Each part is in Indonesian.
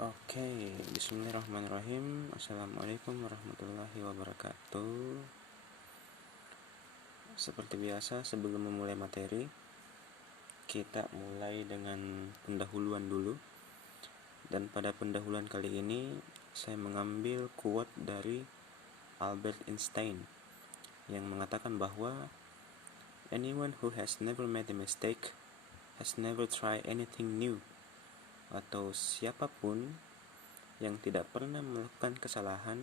Oke, bismillahirrahmanirrahim. Assalamualaikum warahmatullahi wabarakatuh. Seperti biasa, sebelum memulai materi, kita mulai dengan pendahuluan dulu. Dan pada pendahuluan kali ini, saya mengambil quote dari Albert Einstein yang mengatakan bahwa anyone who has never made a mistake has never tried anything new. Atau siapapun yang tidak pernah melakukan kesalahan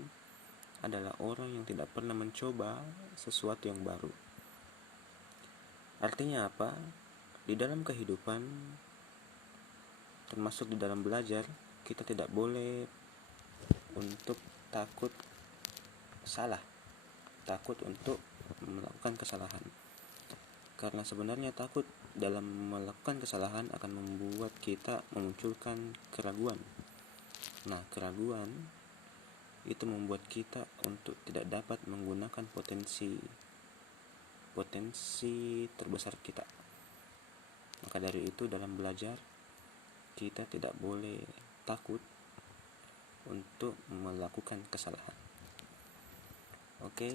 adalah orang yang tidak pernah mencoba sesuatu yang baru. Artinya apa? Di dalam kehidupan, termasuk di dalam belajar, kita tidak boleh untuk takut salah, takut untuk melakukan kesalahan. Karena sebenarnya takut dalam melakukan kesalahan akan membuat kita memunculkan keraguan. Nah, keraguan itu membuat kita untuk tidak dapat menggunakan potensi terbesar kita. Maka dari itu dalam belajar kita tidak boleh takut untuk melakukan kesalahan. Oke.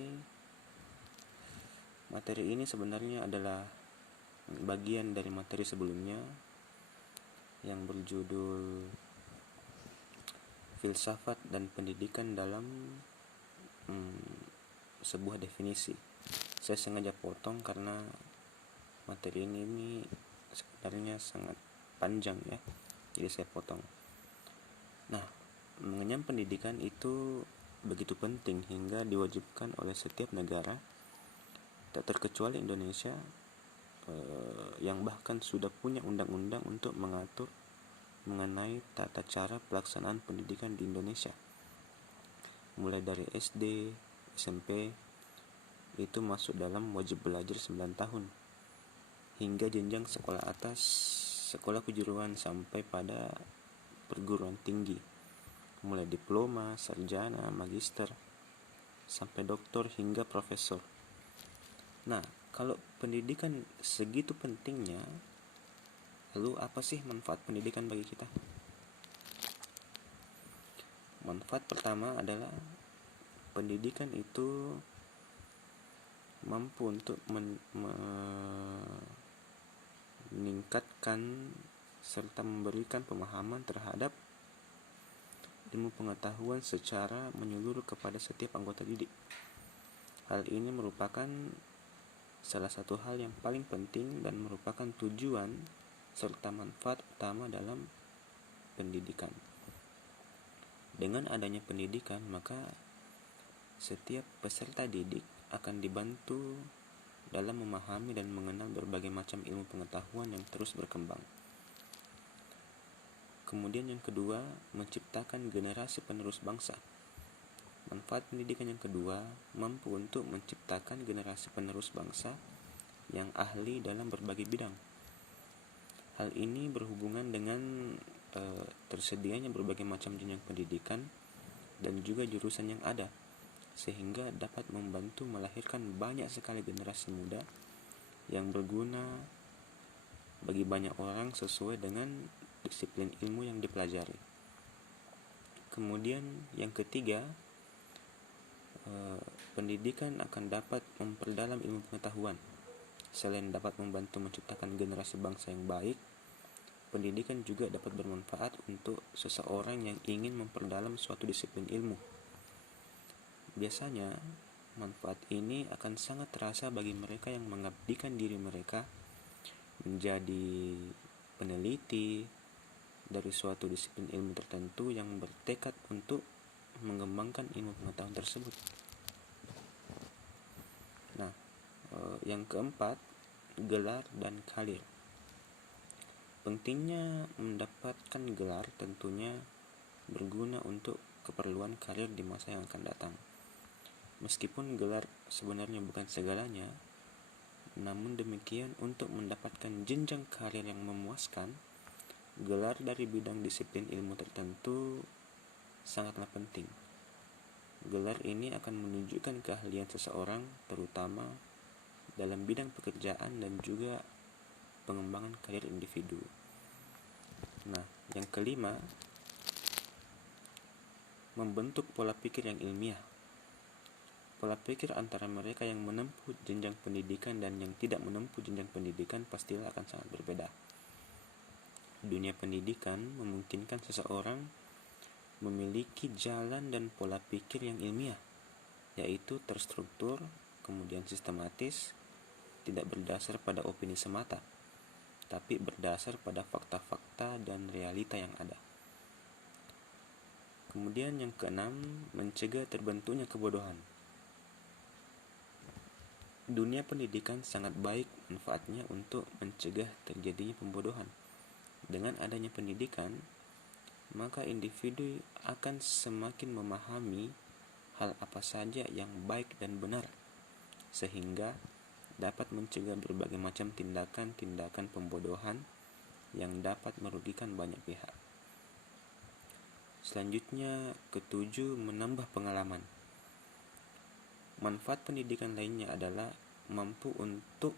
Materi ini sebenarnya adalah bagian dari materi sebelumnya yang berjudul filsafat dan pendidikan dalam sebuah definisi. Saya sengaja potong karena materi ini sebenarnya sangat panjang ya, jadi saya potong. Nah, mengenyam pendidikan itu begitu penting hingga diwajibkan oleh setiap negara, tak terkecuali Indonesia, yang bahkan sudah punya undang-undang untuk mengatur mengenai tata cara pelaksanaan pendidikan di Indonesia. Mulai dari SD, SMP, itu masuk dalam wajib belajar 9 tahun, hingga jenjang sekolah atas, sekolah kejuruan sampai pada perguruan tinggi, mulai diploma, sarjana, magister, sampai doktor hingga profesor. Nah, kalau pendidikan segitu pentingnya, lalu apa sih manfaat pendidikan bagi kita? Manfaat pertama adalah pendidikan itu mampu untuk meningkatkan serta memberikan pemahaman terhadap ilmu pengetahuan secara menyeluruh kepada setiap anggota didik. Hal ini merupakan salah satu hal yang paling penting dan merupakan tujuan serta manfaat utama dalam pendidikan. Dengan adanya pendidikan, maka setiap peserta didik akan dibantu dalam memahami dan mengenal berbagai macam ilmu pengetahuan yang terus berkembang. Kemudian yang kedua, menciptakan generasi penerus bangsa. Manfaat pendidikan yang kedua, mampu untuk menciptakan generasi penerus bangsa yang ahli dalam berbagai bidang. Hal ini berhubungan dengan tersedianya berbagai macam jenjang pendidikan dan juga jurusan yang ada, sehingga dapat membantu melahirkan banyak sekali generasi muda yang berguna bagi banyak orang sesuai dengan disiplin ilmu yang dipelajari. Kemudian yang ketiga, pendidikan akan dapat memperdalam ilmu pengetahuan. Selain dapat membantu menciptakan generasi bangsa yang baik, pendidikan juga dapat bermanfaat untuk seseorang yang ingin memperdalam suatu disiplin ilmu. Biasanya, manfaat ini akan sangat terasa bagi mereka yang mengabdikan diri mereka menjadi peneliti dari suatu disiplin ilmu tertentu yang bertekad untuk mengembangkan ilmu pengetahuan tersebut. Nah, yang keempat, gelar dan karir. Pentingnya mendapatkan gelar tentunya berguna untuk keperluan karir di masa yang akan datang. Meskipun gelar sebenarnya bukan segalanya, namun demikian untuk mendapatkan jenjang karir yang memuaskan, gelar dari bidang disiplin ilmu tertentu sangatlah penting. Gelar ini akan menunjukkan keahlian seseorang, terutama dalam bidang pekerjaan dan juga pengembangan karir individu. Nah, yang kelima, membentuk pola pikir yang ilmiah. Pola pikir antara mereka yang menempuh jenjang pendidikan dan yang tidak menempuh jenjang pendidikan pastilah akan sangat berbeda. Dunia pendidikan memungkinkan seseorang memiliki jalan dan pola pikir yang ilmiah, yaitu terstruktur, kemudian sistematis, tidak berdasar pada opini semata, tapi berdasar pada fakta-fakta dan realita yang ada. Kemudian yang keenam, mencegah terbentuknya kebodohan. Dunia pendidikan sangat baik manfaatnya untuk mencegah terjadinya pembodohan. Dengan adanya pendidikan, maka individu akan semakin memahami hal apa saja yang baik dan benar, sehingga dapat mencegah berbagai macam tindakan-tindakan pembodohan yang dapat merugikan banyak pihak. Selanjutnya, ketujuh, menambah pengalaman. Manfaat pendidikan lainnya adalah mampu untuk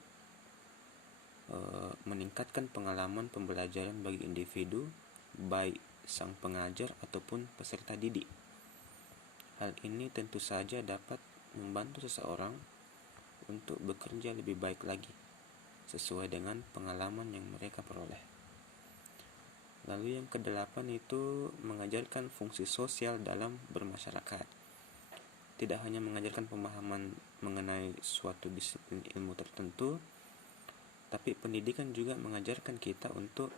meningkatkan pengalaman pembelajaran bagi individu, baik sang pengajar ataupun peserta didik. Hal ini tentu saja dapat membantu seseorang untuk bekerja lebih baik lagi, sesuai dengan pengalaman yang mereka peroleh. Lalu yang kedelapan itu mengajarkan fungsi sosial dalam bermasyarakat. Tidak hanya mengajarkan pemahaman mengenai suatu disiplin ilmu tertentu, tapi pendidikan juga mengajarkan kita untuk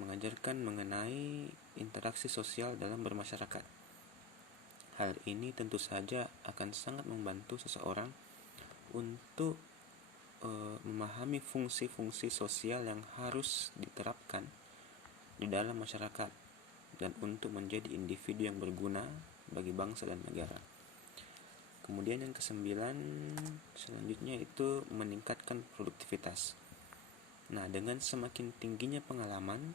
mengajarkan mengenai interaksi sosial dalam bermasyarakat. Hal ini tentu saja akan sangat membantu seseorang untuk memahami fungsi-fungsi sosial yang harus diterapkan di dalam masyarakat dan untuk menjadi individu yang berguna bagi bangsa dan negara. Kemudian yang kesembilan, selanjutnya itu meningkatkan produktivitas. Nah, dengan semakin tingginya pengalaman,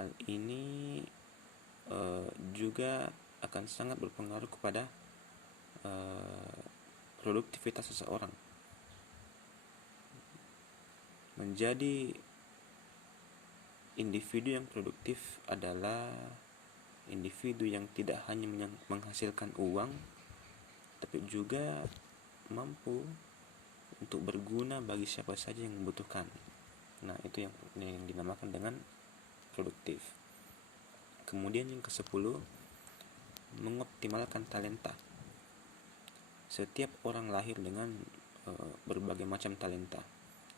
hal ini juga akan sangat berpengaruh kepada produktivitas seseorang. Menjadi individu yang produktif adalah individu yang tidak hanya menghasilkan uang, tapi juga mampu untuk berguna bagi siapa saja yang membutuhkan. Nah, itu yang dinamakan dengan produktif. Kemudian yang ke-10, mengoptimalkan talenta. Setiap orang lahir dengan berbagai macam talenta.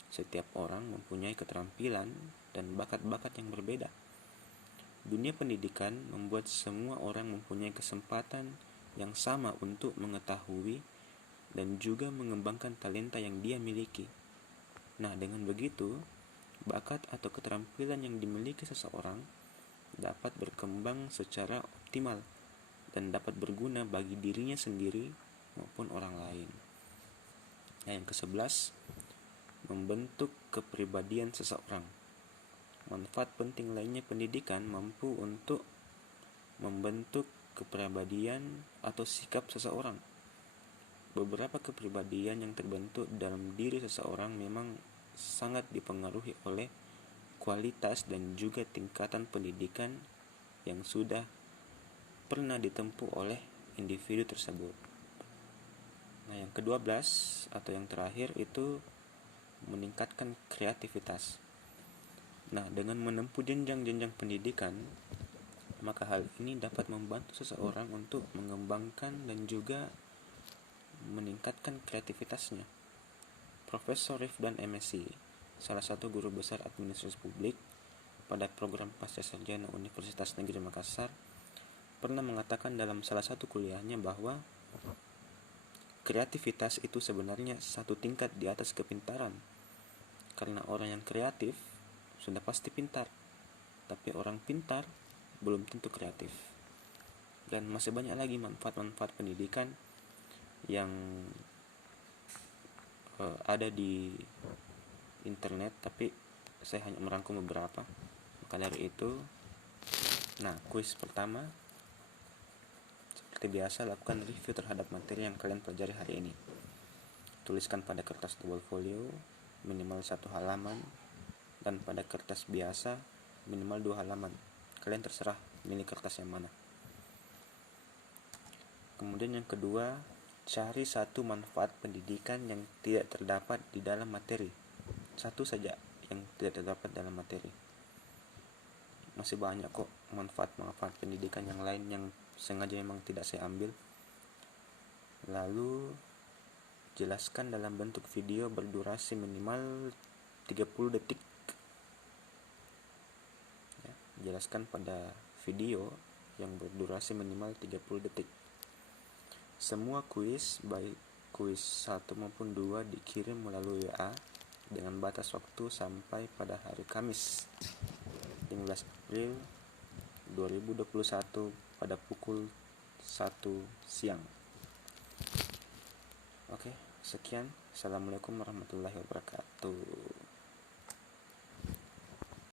Setiap orang mempunyai keterampilan dan bakat-bakat yang berbeda. Dunia pendidikan membuat semua orang mempunyai kesempatan yang sama untuk mengetahui dan juga mengembangkan talenta yang dia miliki. Nah, dengan begitu, bakat atau keterampilan yang dimiliki seseorang dapat berkembang secara optimal dan dapat berguna bagi dirinya sendiri maupun orang lain. Nah, yang ke-11, membentuk kepribadian seseorang. Manfaat penting lainnya pendidikan mampu untuk membentuk kepribadian atau sikap seseorang. Beberapa kepribadian yang terbentuk dalam diri seseorang memang sangat dipengaruhi oleh kualitas dan juga tingkatan pendidikan yang sudah pernah ditempuh oleh individu tersebut. Nah, yang ke-12 atau yang terakhir itu meningkatkan kreativitas. Nah, dengan menempuh jenjang-jenjang pendidikan, maka hal ini dapat membantu seseorang untuk mengembangkan dan juga meningkatkan kreativitasnya. Profesor Rifdan MSc, salah satu guru besar administrasi publik pada program pasca sarjana Universitas Negeri Makassar, pernah mengatakan dalam salah satu kuliahnya bahwa kreativitas itu sebenarnya satu tingkat di atas kepintaran. Karena orang yang kreatif sudah pasti pintar, tapi orang pintar belum tentu kreatif. Dan masih banyak lagi manfaat-manfaat pendidikan yang ada di internet, tapi saya hanya merangkum beberapa. Maka dari itu, kuis pertama, seperti biasa, lakukan review terhadap materi yang kalian pelajari hari ini. Tuliskan pada kertas double folio minimal 1 halaman, dan pada kertas biasa minimal 2 halaman. Kalian terserah milih kertas yang mana. Kemudian yang kedua, cari satu manfaat pendidikan yang tidak terdapat di dalam materi. Satu saja yang tidak terdapat dalam materi. Masih banyak kok manfaat-manfaat pendidikan yang lain yang sengaja memang tidak saya ambil. Lalu jelaskan dalam bentuk video berdurasi minimal 30 detik. Ya, jelaskan pada video yang berdurasi minimal 30 detik. Semua kuis, baik kuis 1 maupun 2, dikirim melalui WA dengan batas waktu sampai pada hari Kamis 15 April 2021 pada pukul 1 siang. Oke, sekian. Assalamualaikum warahmatullahi wabarakatuh.